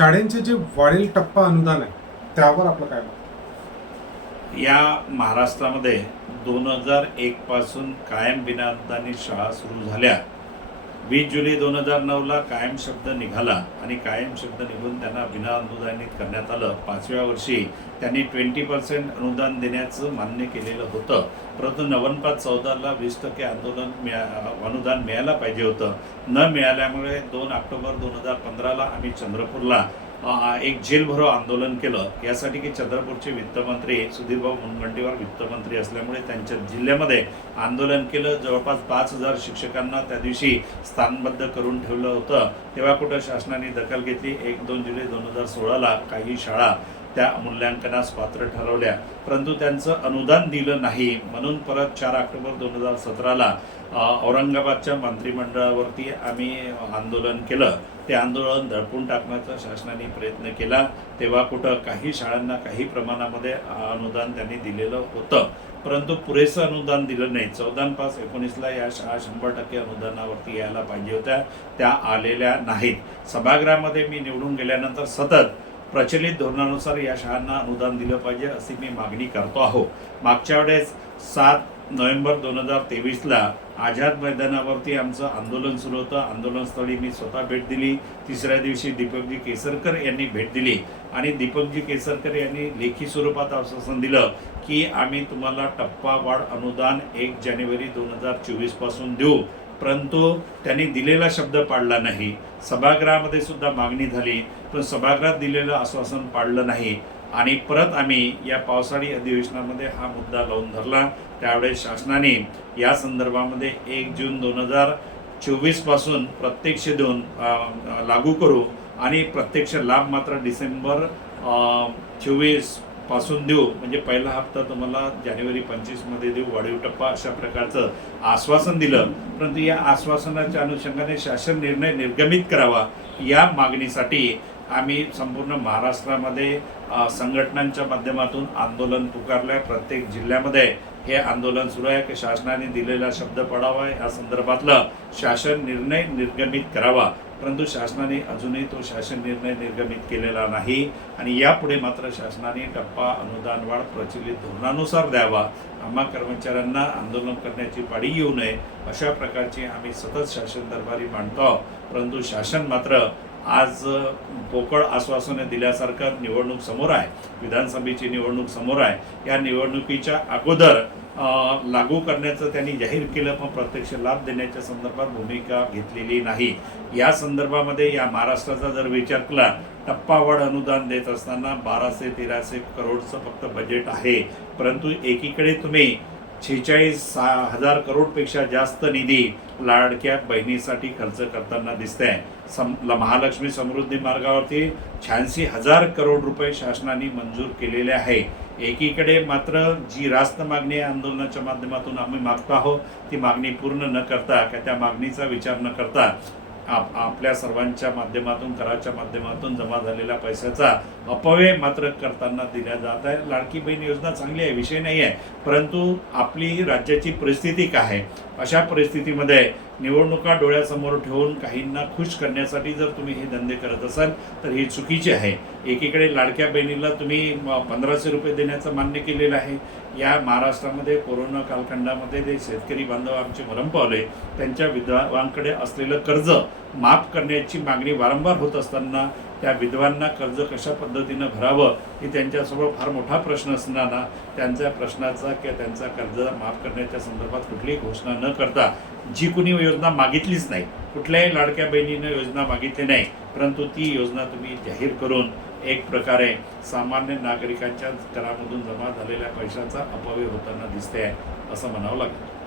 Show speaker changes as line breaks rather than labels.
शाळेंचे जे वाढील टप्पा अनुदान आहे त्यावर आपलं काय मत?
या महाराष्ट्रामध्ये दोन हजार एक पासून कायम विनाअनुदानित शाळा सुरू झाल्या वीस जुलै दोन हजार नऊला कायम शब्द निघाला आणि कायम शब्द निघून त्यांना विनाअनुदानित करण्यात आलं. पाचव्या वर्षी त्यांनी ट्वेंटी पर्सेंट अनुदान देण्याचं मान्य केलेलं होतं. परंतु नवनपात चौदाला वीस टक्के आंदोलन मिळा अनुदान मिळायला पाहिजे होतं. न मिळाल्यामुळे दोन ऑक्टोबर दोन हजार पंधराला आम्ही चंद्रपूरला एक जेलभरो आंदोलन केलं. यासाठी की चंद्रपूरचे वित्तमंत्री सुधीरभाऊ मुनगंटीवार वित्तमंत्री असल्यामुळे त्यांच्या जिल्ह्यामध्ये आंदोलन केलं. जवळपास पाच हजार शिक्षकांना त्या दिवशी स्थानबद्ध करून ठेवलं होतं. तेव्हा कुठं शासनाने दखल घेतली? एक दोन जुलै दोन हजार सोळाला काही शाळा त्या मूल्यांकनास पात्र ठरवल्या. परंतु त्यांचं अनुदान दिलं नाही. म्हणून परत चार ऑक्टोबर दोन हजार सतराला औरंगाबादच्या मंत्रिमंडळावरती आम्ही आंदोलन केलं. ते आंदोलन दडपून टाकण्याचा शासनाने प्रयत्न केला. तेव्हा कुठं काही शाळांना काही प्रमाणामध्ये अनुदान त्यांनी दिलेलं होतं. परंतु पुरेसं अनुदान दिलं नाही. चौदा पाच एकोणीसला या शाळा शंभर टक्के अनुदानावरती यायला पाहिजे होत्या. त्या आलेल्या नाहीत. सभागृहामध्ये मी निवडून गेल्यानंतर सतत प्रचलित धोरणानुसार या शाळांना अनुदान दिलं पाहिजे अशी मी मागणी करतो आहो. मागच्या वेळेस सात नोव्हेंबर दोन हजार तेवीसला आझाद मैदानावरती आमचं आंदोलन सुरू होतं. आंदोलनस्थळी मी स्वतः भेट दिली. तिसऱ्या दिवशी दीपकजी केसरकर यांनी भेट दिली. आणि दीपकजी केसरकर यांनी लेखी स्वरूपात आश्वासन दिलं की आम्ही तुम्हाला टप्पावाढ अनुदान एक जानेवारी दोन हजार चोवीसपासून देऊ. परंतु त्यांनी दिलेला शब्द पाळला नाही. सभागृहामध्ये सुद्धा मागणी झाली पण सभागृहात दिलेलं आश्वासन पाळलं नाही. आणि परत आम्ही या पावसाळी अधिवेशनामध्ये हा मुद्दा लावून धरला. त्यावेळेस शासनाने या संदर्भामध्ये एक जून दोन हजार चोवीसपासून प्रत्यक्ष देऊन लागू करू आणि प्रत्यक्ष लाभ मात्र डिसेंबर चोवीस पासून देऊ म्हणजे पहिला हप्ता तुम्हाला जानेवारी पंचवीसमध्ये देऊ वाढीव टप्पा अशा प्रकारचं आश्वासन दिलं. परंतु या आश्वासनाच्या अनुषंगाने शासन निर्णय निर्गमित करावा या मागणीसाठी आम्ही संपूर्ण महाराष्ट्रामध्ये संघटनांच्या माध्यमातून आंदोलन पुकारलं आहे प्रत्येक जिल्ह्यामध्ये हे आंदोलन सुरू आहे. की शासनाने दिलेला शब्द पडावा. या संदर्भातलं शासन निर्णय निर्गमित करावा. परंतु शासनाने अजूनही तो शासन निर्णय निर्गमित केलेला नाही आणि यापुढे मात्र शासनाने टप्पा अनुदान वाढ प्रचलित धोरणानुसार द्यावा आम्हा कर्मचाऱ्यांना आंदोलन करण्याची पाडी येऊ नये अशा प्रकारची आम्ही सतत शासन दरबारी मांडतो आहोत. परंतु शासन मात्र आज पोकळ आश्वासने दिल्यासारखं निवडणूक समोर आहे. विधानसभेची निवडणूक समोर आहे. या निवडणुकीच्या अगोदर लागू करण्याचं त्यांनी जाहीर केलं पण प्रत्यक्ष लाभ देण्याच्या संदर्भात भूमिका घेतलेली नाही. या संदर्भामध्ये या महाराष्ट्राचा जर विचार केला टप्पावाढ अनुदान देत असताना बाराशे तेराशे करोडचं फक्त बजेट आहे. परंतु एकीकडे तुम्ही छेचाळीस सहा हजार करोडपेक्षा जास्त निधी लाडक्या बहिणीसाठी खर्च करताना दिसतंय. सम महालक्ष्मी समृद्धी मार्गावरती शहाऐंशी हजार करोड रुपये शासनाने मंजूर केलेले आहे. एकीकडे मात्र जी रास्त मागणी आंदोलनाच्या माध्यमातून आम्ही मागतो आहोत ती मागणी पूर्ण न करता का त्या मागणीचा विचार न करता आप आपल्या सर्वांच्या माध्यमातून कराच्या माध्यमातून जमा झालेल्या पैशाचा अपव्यय मात्र करताना दिला जात आहे लाडकी बहीण योजना चांगली आहे विषय नाही आहे परंतु आपली राज्याची परिस्थिती काय आहे? अशा परिस्थितीमध्ये निवडणुका डोळ्यासमोर ठेवून काहींना खुश करण्यासाठी जर तुम्ही हे धंदे करत असाल तर हे चुकीचे आहे. एकीकडे लाडक्या बहिणीला तुम्ही पंधराशे रुपये देण्याचं मान्य केलेलं आहे. या महाराष्ट्रामध्ये कोरोना कालखंडामध्ये जे शेतकरी बांधव आमचे मरम पावले त्यांच्या विधवांकडे असलेलं कर्ज माफ करण्याची मागणी वारंवार होत असताना त्या विधवांना कर्ज कशा पद्धतीनं भरावं हे त्यांच्यासमोर फार मोठा प्रश्न असताना त्यांच्या प्रश्नाचा किंवा त्यांचा कर्ज माफ करण्याच्या संदर्भात कुठलीही घोषणा न करता जी कुणी योजना मागितलीच नाही कुठल्याही लाडक्या बहिणीनं योजना मागितली नाही परंतु ती योजना तुम्ही जाहीर करून एक प्रकारे सामान्य नागरिकांच्या करामधून जमा झालेल्या पैशाचा अपव्यय होताना दिसते आहे असं म्हणावं लागेल.